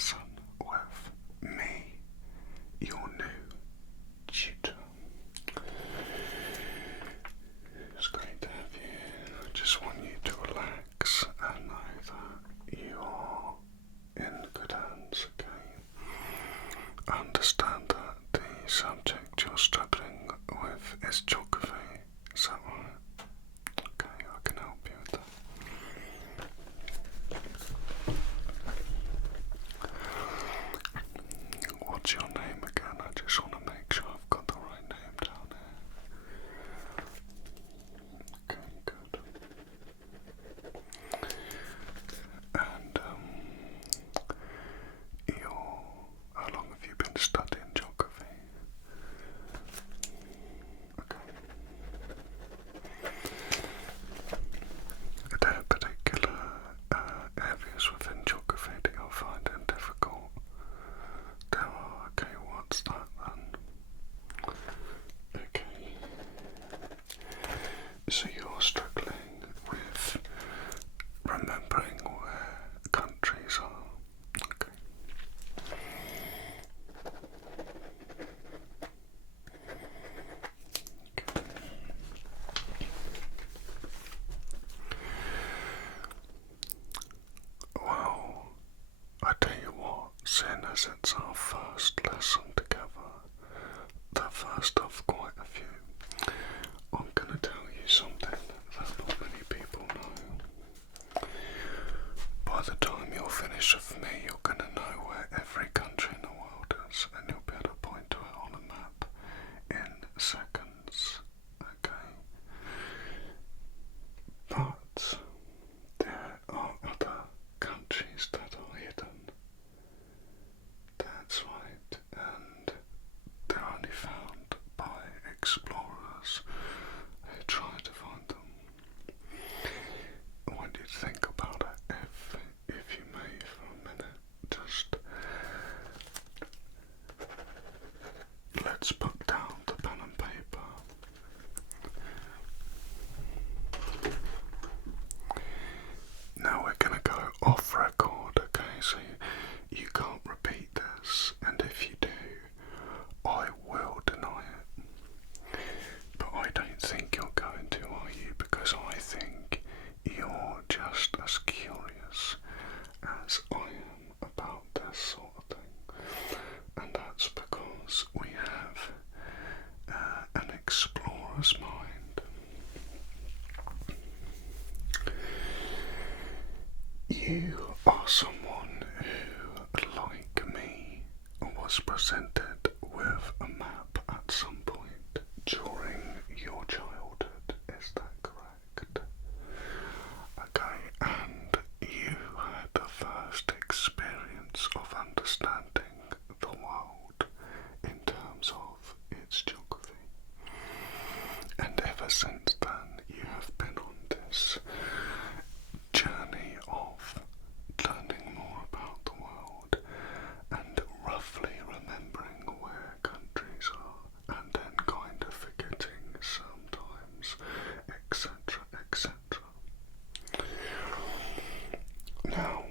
lesson with me, your new tutor. It's great to have you here. I just want you to relax and know that you are in good hands, okay? I understand that the subject you're struggling with is geography, is that right? Okay, I can help you with that. What's your name again? I just want to make sure I've got the right name down here. Okay, good. And, how long have you been studying geography? Okay. Are there particular areas within geography that you're finding difficult? There are. Okay, what's that then? Okay. So you're struggling with remembering where countries are. Okay. Well, I tell you what, seeing as it's our first lesson together, the first of quite a few, I'm going to tell you something that not many people know. By the time you're finished with me, you're going to know where every country in the world is, and you'll be able to point to it on a map in seconds, okay? But there are other countries that are hidden. That's right, and they're only found by explorers who try to find them. I want you to think about it, if you may, for a minute. Just let's put down the pen and paper. Now we're going to go off record, okay? So you can't repeat this, and if you do, I will deny it. But I don't think you're going to, are you? Because I think you're just as curious as I am about this sort of thing. And that's because we have an explorer's mind. You are someone who, like me, was presented with a map at some point during your childhood, is that correct? Okay, and you had the first experience of understanding the world in terms of its geography. And ever since then, you have been on this journey of learning more about the world and roughly remembering where countries are, and then kind of forgetting sometimes, etc., etc. Now,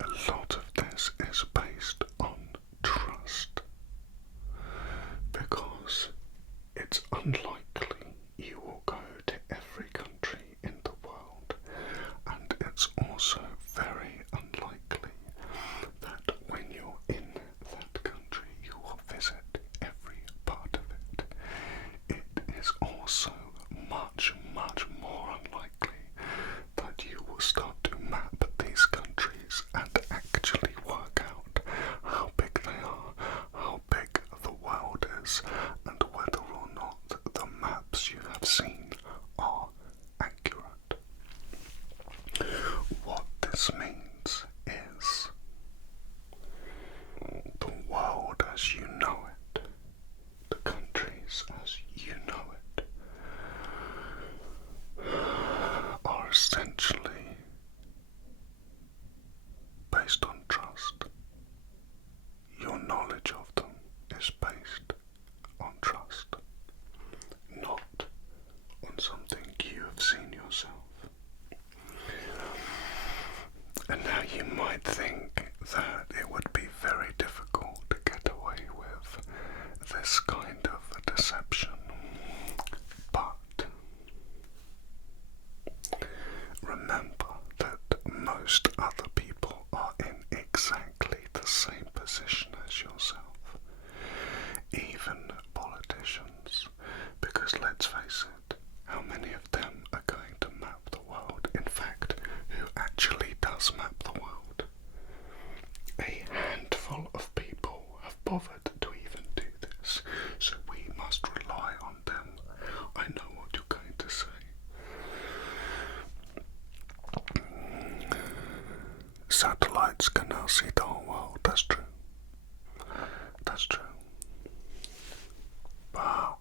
a lot of this is based on trust, because it's unlikely you will go to every country in the world, and it's also very unlikely that when you're in that country you will visit every part of it. It is also much, much more unlikely that you will start to map these countries and actually work out how big they are, how big the world is, and whether or not the maps you have seen are accurate. What this means is the world as you know it, the countries as you know it, are essentially based on trust. Your knowledge of them is based on trust, not on something you have seen yourself. And now you might bothered to even do this, so we must rely on them. I know what you're going to say. Satellites can now see the whole world. That's true. That's true. But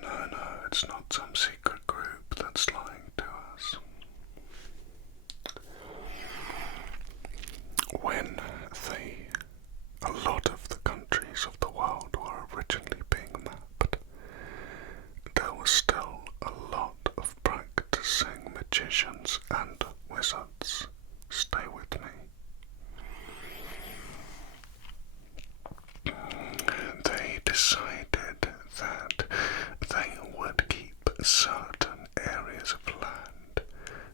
no, it's not some secret group that's lying to us. When a lot of the countries of the world were originally being mapped, there was still a lot of practicing magicians and wizards. Stay with me. They decided that they would keep certain areas of land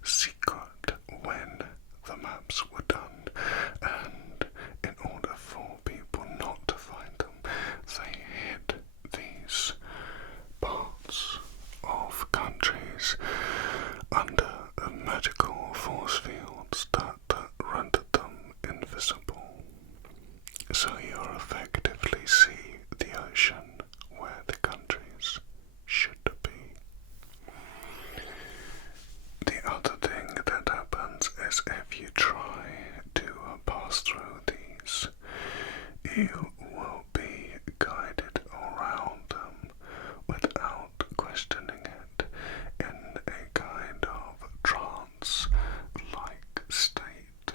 secret when the maps were done, and in order for people not to find them, they hid these parts of countries under magical force fields that rendered them invisible. So you effectively see the ocean where the countries should be. The other thing that happens is if you try to pass through these, you will be guided around them without questioning it in a kind of trance-like state,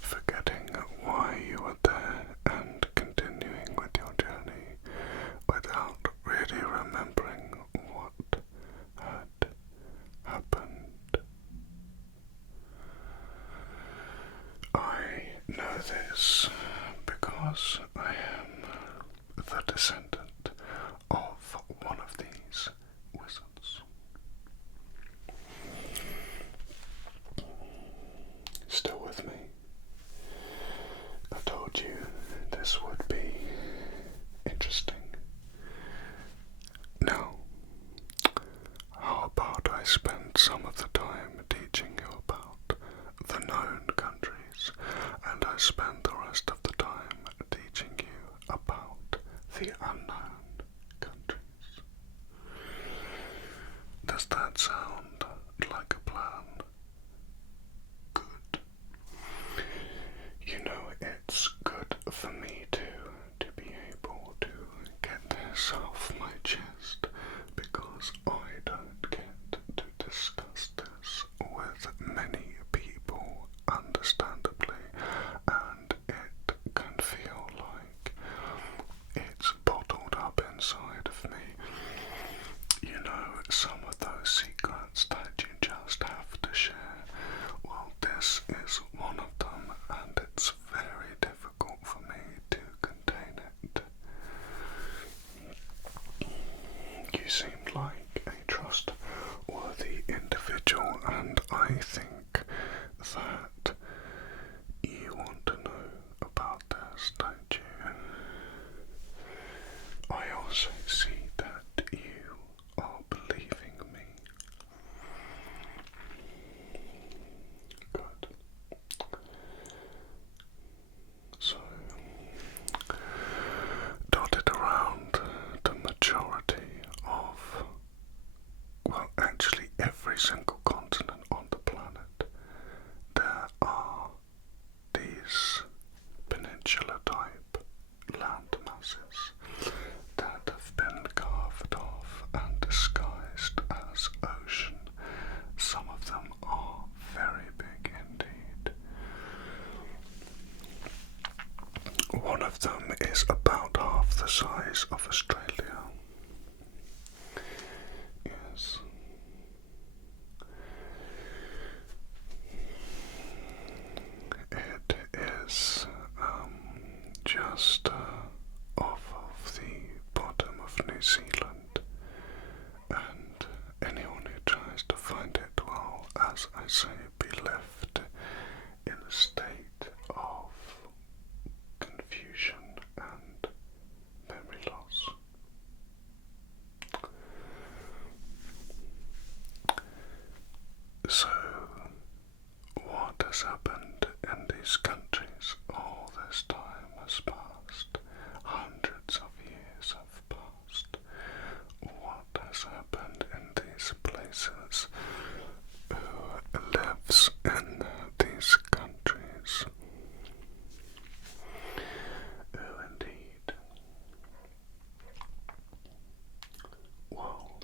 forgetting why you were there and continuing with your journey without really remembering what had happened. I know this because I am the descendant of one of these wizards. Still with me? I told you this would be interesting. Now, how about I spend some of the time teaching you about the known countries, and I spend the rest of the time teaching you about the unknown countries? Does that sound like a plan? Good. You know, it's good for me too to be able to get this off my chest, because I don't get to discuss this with many people, understandably, and it can feel like it's bottled up inside of me. You know, some of those secrets that you just have to share. Well, this is one of them, and it's very difficult for me to contain it. You seem like a trustworthy individual, and I think that you want to know about this, don't you? I also see that you are believing me. Good. So, dotted around the majority of, well, actually every single continent on the planet, there are these peninsula-type land masses that have been carved off and disguised as ocean. Some of them are very big indeed. One of them is about half the size of Australia. Yes. It is just off of the bottom of New Zealand, and anyone who tries to find it will, as I say, be left in a state of confusion and memory loss. So, what has happened in these countries, all this time has passed. Hundreds of years have passed. What has happened in these places? Who lives in these countries? Who indeed? Well,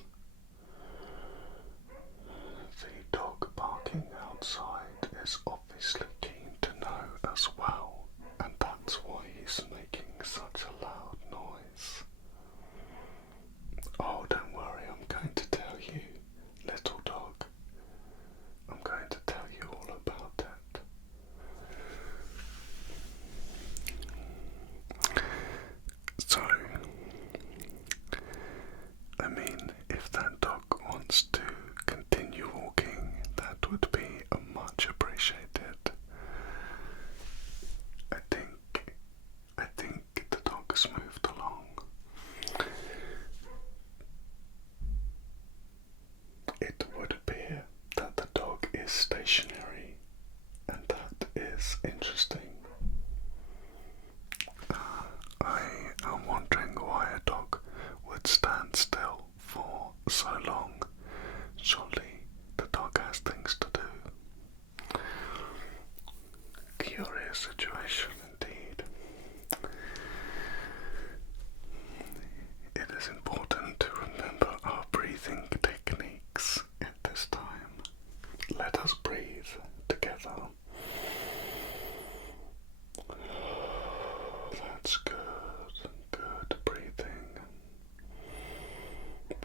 the dog barking outside is obviously keen to know as well, and that's why he's making such a loud noise. Oh, don't worry, I'm going to tell you, little dog. I'm going to tell you all about it. So, I mean, if that dog wants to continue walking, that would be much appreciated. I think the dog has moved along. It would appear that the dog is stationary, and that is interesting. I am wondering why a dog would stand still for so long. Surely the dog has things to do. Curious situation indeed. It is important to remember our breathing techniques at this time. Let us breathe together. That's good, good breathing.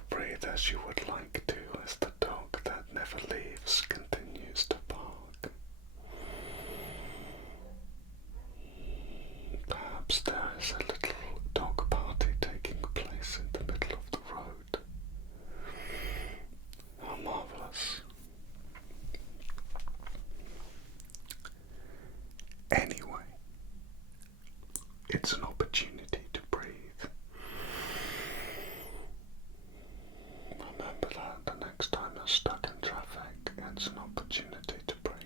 Breathe as you would like to, as the dog that never leaves continues to bark. Perhaps there is a little dog party taking place in the middle of the road. How marvellous. Anyway, it's an opportunity to breathe. Remember that the next time you're stuck in traffic, it's an opportunity to breathe.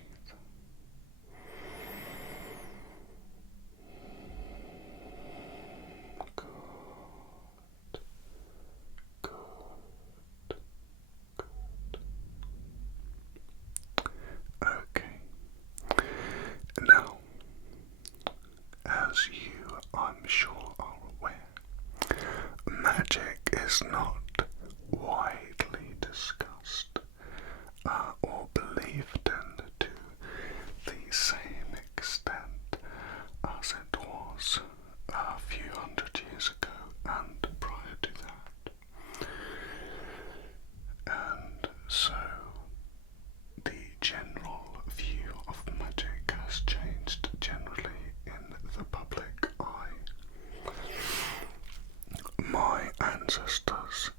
Good, good, good. Okay. Now, as you, I'm sure, are aware, magic is not widely discussed or believed in to the same extent as it was a few hundred years ago and prior to that. And so the general view of magic has changed generally in the public eye. My ancestors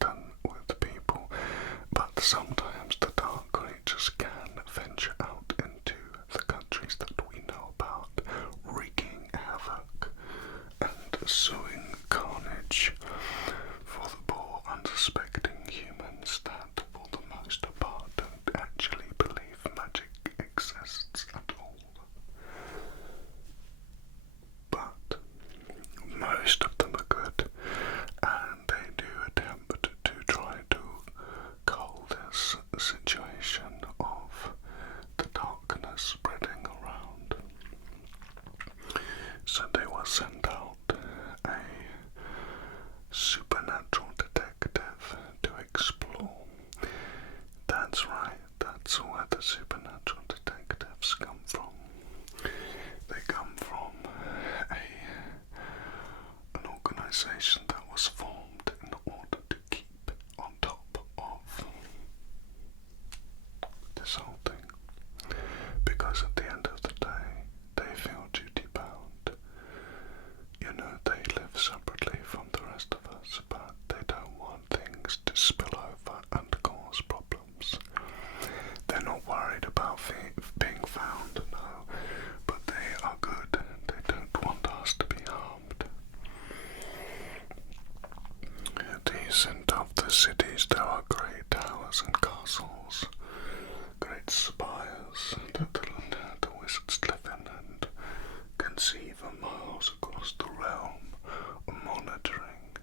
than with people, but sometimes the dark creatures can venture out into the countries that we know about, wreaking havoc and sowing carnage for the poor unsuspecting humans that for the most part don't actually believe magic exists at all. But most of them are good, and they do attempt to try to cull this situation of the darkness spreading around. So they will send out a supernatural detective to explore. That's right, that's where the supernatural detectives come from. They come from an organisation that was formed in order to keep on top of this whole thing. Because at the end of the day, they feel duty bound. You know, they live separately from the rest of us, but they don't want things to spill over and cause problems. They're not worried about being found, no, but they are good. They don't want us to be harmed. These and of the cities, there are great towers and castles, great spires that the wizards live in and can see for miles across the realm, monitoring,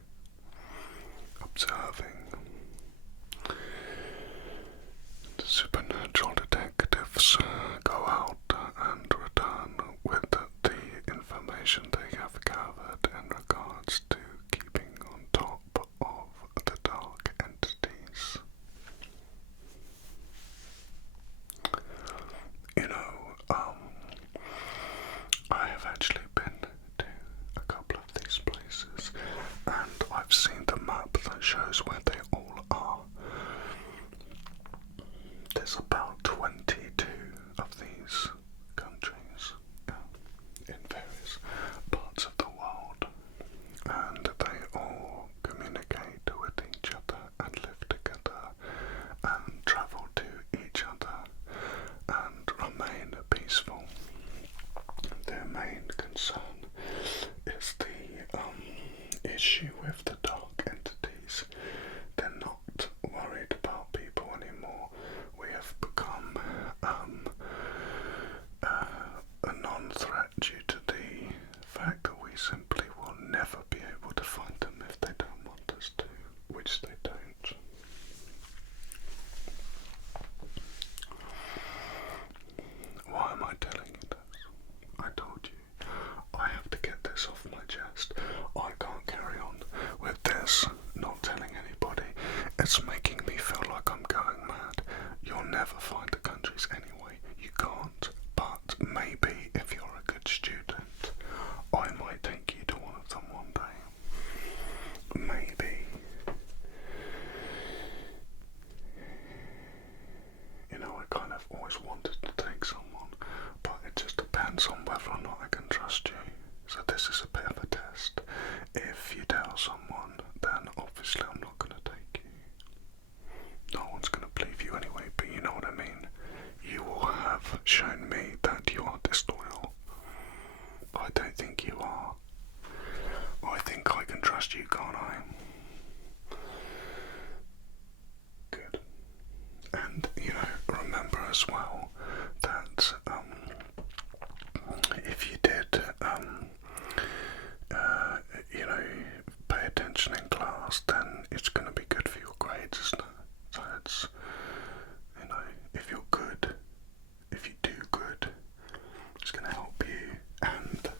observing. The supernatural detectives go out and return with the information they have gathered in regards to keeping on top of the dark entities. You know, I have actually been to a couple of these places, and I've seen the map that shows where they all are. There's about 22 of these countries in various parts of the world, and they all communicate with each other and live together and travel to each other and remain peaceful. Their main concern is the issue with the dark entities. They're not worried about people anymore. We have become a non-threat due to the fact that we simply will never be able to find them if they don't want us to, which they don't. Why am I telling you this? I told you, I have to get this off my chest. I can't carry on with this, not telling anybody. It's making me feel like I'm going mad. You'll never find the countries anyway. You can't. But maybe if you're a good student, I might take you to one of them one day. Maybe. You know, I kind of always wanted to take someone, but it just depends on whether or not I can trust you. So this is a bit of a test. If you tell someone, then obviously I'm not going to take you. No one's going to believe you anyway, but you know what I mean. You will have shown me that you are disloyal. I don't think you are. I think I can trust you, can't I? Good. And, you know, remember as well that if you did, you know, pay attention in class, then it's going to be good for your grades, isn't it? So it's, you know, if you're good, if you do good, it's going to help you, and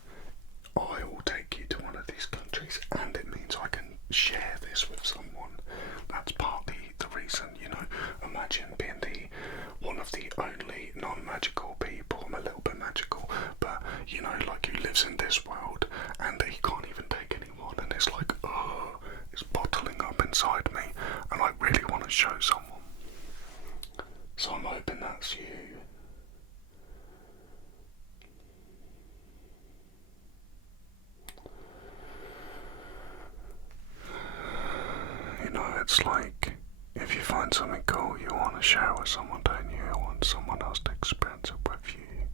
I will take you to one of these countries, and it means I can share this with someone. That's partly the reason, you know. Imagine being one of the only non-magical people. I'm a little bit magical, but you know, like, who lives in this world and he can't even take anyone, and it's like, oh, it's bottling up inside me, and I really want to show someone. So I'm hoping that's you. You know, it's like if you find something cool, you want to share with someone, don't you? You want someone else to experience it with you.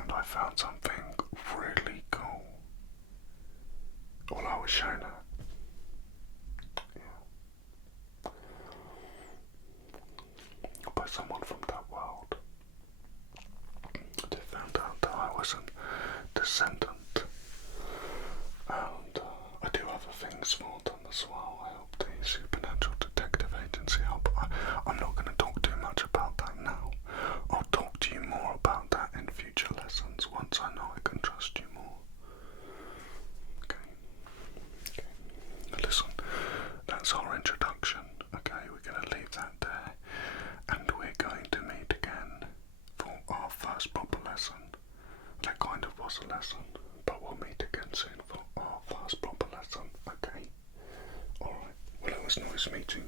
And I found something really cool. Well, I was shown it. Yeah. By someone from that world. They found out that I was a descendant. And I do other things for them as well. I help the Supernatural Detective Agency out, but I'm not going to talk too much about that now. I'll talk to you more about that in future lessons once I know I can trust you more. Okay. Listen, that's our introduction. Okay, we're going to leave that there, and we're going to meet again for our first proper lesson. That kind of was a lesson, but we'll meet again soon for our first proper lesson. Okay. Alright. Well, it was nice meeting